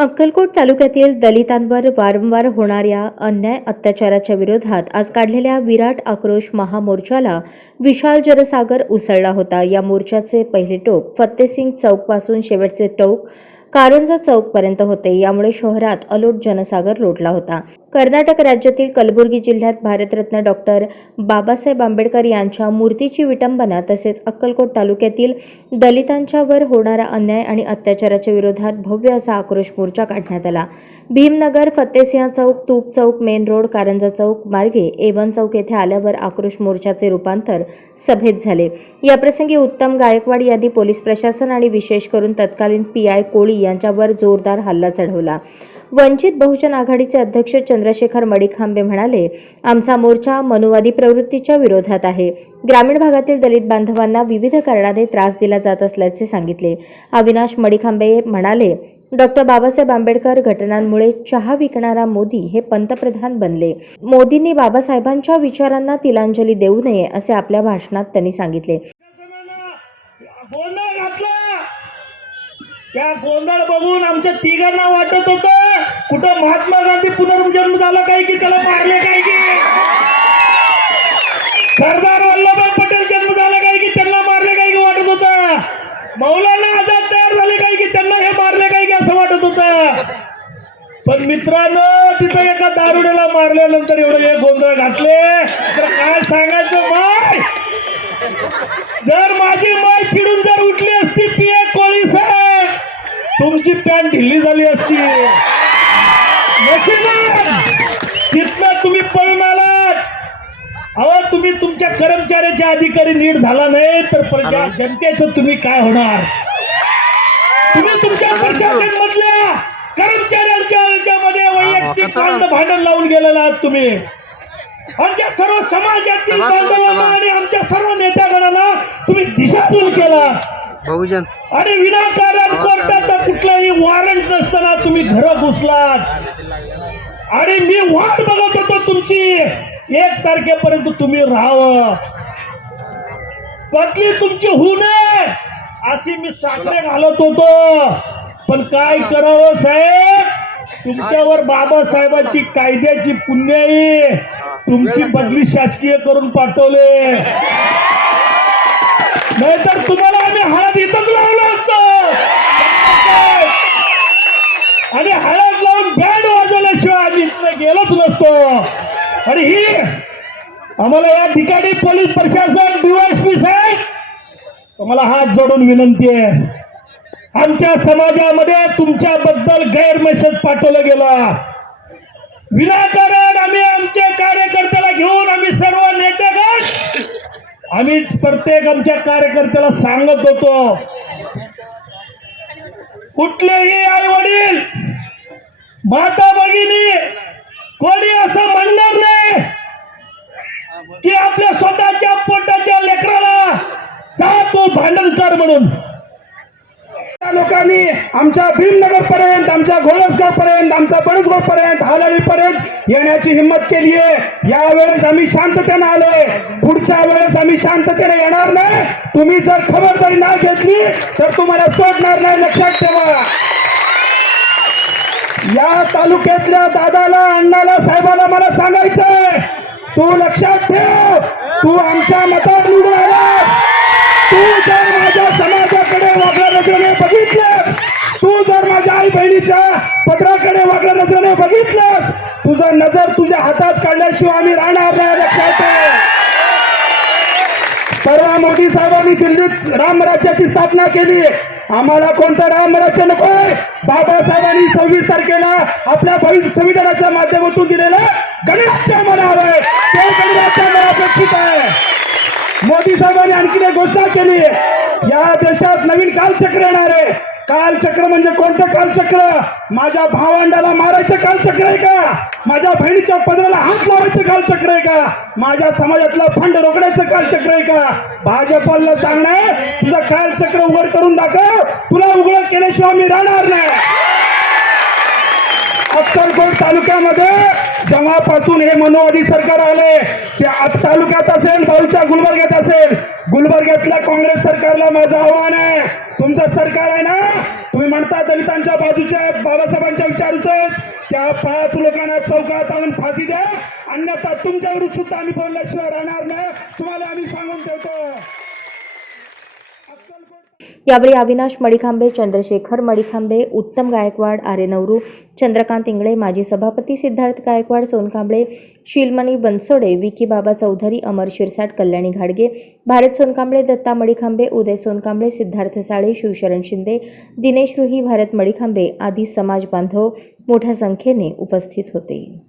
अक्कलकोट तालुक्यातील दलितांवर वारंवार होणाऱ्या अन्याय अत्याचाराच्या विरोधात आज काढलेल्या विराट आक्रोश महामोर्चाला विशाल जनसागर उसळला होता. या मोर्चाचे पहिले टोक फत्तेसिंग चौकपासून शेवटचे टोक कारंजा चौकपर्यंत होते. यामुळे शहरात अलोट जनसागर लोटला होता. कर्नाटक राज्यातील कलबुर्गी जिल्ह्यात भारतरत्न डॉक्टर बाबासाहेब आंबेडकर यांच्या मूर्तीची विटंबना तसेच अक्कलकोट तालुक्यातील दलितांच्यावर होणारा अन्याय आणि अत्याचाराच्या विरोधात भव्य असा आक्रोश मोर्चा काढण्यात आला. भीमनगर फतेसिंह चौक तूप चौक मेन रोड कारंजा चौक मार्गे एवन चौक येथे आल्यावर आक्रोश मोर्चाचे रूपांतर सभेत झाले. याप्रसंगी उत्तम गायकवाड यांनी पोलीस प्रशासन आणि विशेष करून तत्कालीन पी आय कोळी यांच्यावर जोरदार हल्ला चढवला. वंचित बहुजन आघाडीचे अध्यक्ष चंद्रशेखर मडिखांबे म्हणाले आमचा मोर्चा मनुवादी प्रवृत्तीच्या विरोधात आहे. ग्रामीण भागातील दलित बांधवांना विविध कारणाने त्रास दिला जात असल्याचे सांगितले. अविनाश मडिखांबे म्हणाले डॉक्टर बाबासाहेब आंबेडकर घटनांमुळे चहा विकणारा मोदी हे पंतप्रधान बनले. मोदींनी बाबासाहेबांच्या विचारांना तिलांजली देऊ नये असे आपल्या भाषणात त्यांनी सांगितले प्रशासनानं गोंधळ घातला त्या गोंधळ बघून आमच्या तिघांना वाटत होत कुठं महात्मा गांधी पुनर्जन्म झाला काय की त्याला मारले काय की? सरदार वल्लभभाई पटेल जन्म झाला काय की त्यांना मारले काय की वाटत होत? मौलाना आझाद तयार झाले काय की त्यांना हे मारले काय की असं वाटत होत? पण मित्रांनो तिथं एका दारुड्याला मारल्यानंतर एवढे हे गोंधळ घातले. तर काय सांगायचं माय? जर माझी माय चिडून जर उठली असती पिये तुमची पॅन्ट ढिल्ली झाली असती. तिथनं तुम्ही पळून आलात अहो तुम्ही तुमच्या कर्मचाऱ्याचे अधिकारी नीट झाला नाही तर जनतेचं तुम्ही काय होणार? तुम्ही तुमच्या प्रशासन मधल्या कर्मचाऱ्यांच्या याच्यामध्ये वैयक्तिक भांडण भांडण लावून गेलेला आहात तुम्ही. आमच्या सर्व समाजातील समाज बांधवांना. आणि आमच्या सर्व नेत्यागणाला तुम्ही दिशाभूल केला. बहुजन आणि विनाकारण कोर्टाचा कुठलंही वॉरंट नसताना तुम्ही घर घुसलात. आणि मी वाट बघत होतो तुमची. एक तारखेपर्यंत तुम्ही राहावं. बदली तुमची होऊ नये अशी मी साखरे घालत होतो. पण काय करावं साहेब? तुमच्यावर बाबासाहेबांची कायद्याची पुण्याई. तुमची बदली शासकीय करून पाठवले. नाहीतर तुम्हाला आम्ही हळद इथंच लावलं असतं. आणि हळद लावून बँड वाजवल्याशिवाय आम्ही इथं गेलोच नसतो. आणि ही आम्हाला या ठिकाणी पोलीस प्रशासन डीवायसपी साहेब तुम्हाला हात जोडून विनंती आहे. आमच्या समाजामध्ये तुमच्याबद्दल गैरमेसेज पाठवलं गेला. विनाकारण आम्ही आमच्या कार्यकर्त्याला घेऊन आम्ही सर्व नेतेगण आम्हीच प्रत्येक आमच्या कार्यकर्त्याला सांगत होतो कुठलेही आई वडील माता भगिनी कोणी असं म्हणणार नाही की आपल्या स्वतःच्या पोटाच्या लेकराला जा तू भांडण कर म्हणून त्या आमच्या भीमनगर पर्यंत आमच्या घोळसगाव पर्यंत आमच्या बडसगाव पर्यंत हालारी पर्यंत येण्याची हिंमत केली आहे. यावेळेस आम्ही शांततेने आलोय. पुढच्या वेळेस आम्ही शांततेने येणार नाही. तुम्ही जर खबरदारी नाही घेतली तर तुम्हाला सोडणार नाही. लक्षात ठेवा. या तालुक्यातल्या दादाला अण्णाला साहेबाला मला सांगायचंय. तू लक्षात ठेव. तू आमच्या मतावर निवडून आला आई बहिणीच्या पत्राकडे वागल्या नजरेने बघितलं तुझा नजर तुझ्या हातात काढल्याशिवाय आम्ही राहणार नाही लक्षात परवा मोदी साहेबांनी दिल्लीत रामराज्याची स्थापना केली. आम्हाला कोणतं रामराज्य नकोय? बाबासाहेबांनी सव्वीस तारखेला आपल्या भविष्य संविधानाच्या माध्यमातून दिलेलं गणराज्य आम्हाला हवंय ते गणराज्य आम्हाला अपेक्षित आहे. मोदी साहेबांनी आणखी एक घोषणा केली. या देशात नवीन कालचक्र येणार आहे. कालचक्र म्हणजे कोणतं कालचक्र? माझ्या भावंडाला मारायचं कालचक्र आहे का? माझ्या बहिणीच्या पदराला हात लावायचं कालचक्र आहे का? माझ्या समाजातला फंड रोखण्याचं कालचक्र आहे का? भाजपला सांगणार तुझं कालचक्र उघड करून दाखव. तुला उघड केल्याशिवाय मी राहणार नाही. अक्कलकोट तालुक्यामध्ये जेव्हापासून हे मनोवादी सरकार आले ते आत तालुक्यात असेल भाऊच्या गुलबर्ग्यात असेल. गुलबर्ग्यातल्या काँग्रेस सरकारला माझं आव्हान आहे. तुमचं सरकार आहे ना तुम्ही म्हणता दलितांच्या बाजूच्या बाबासाहेबांच्या विचारूच त्या पाच लोकांना चौकात आणून फाशी द्या. अन्यथा तुमच्याकडून सुद्धा आम्ही बोलल्याशिवाय राहणार नाही. तुम्हाला आम्ही सांगून ठेवतो. यावेळी अविनाश मडिखांबे चंद्रशेखर मडिखांबे उत्तम गायकवाड आरे नवरू चंद्रकांत इंगळे माजी सभापती सिद्धार्थ गायकवाड सोनकांबळे शिलमणी बनसोडे विकी बाबा चौधरी अमर शिरसाट कल्याणी घाडगे भारत सोनकांबळे दत्ता मडिखांबे उदय सोनकांबळे सिद्धार्थ साळे शिवशरण शिंदे दिनेश रुही भारत मडिखांबे आदी समाज बांधव मोठ्या संख्येने उपस्थित होते.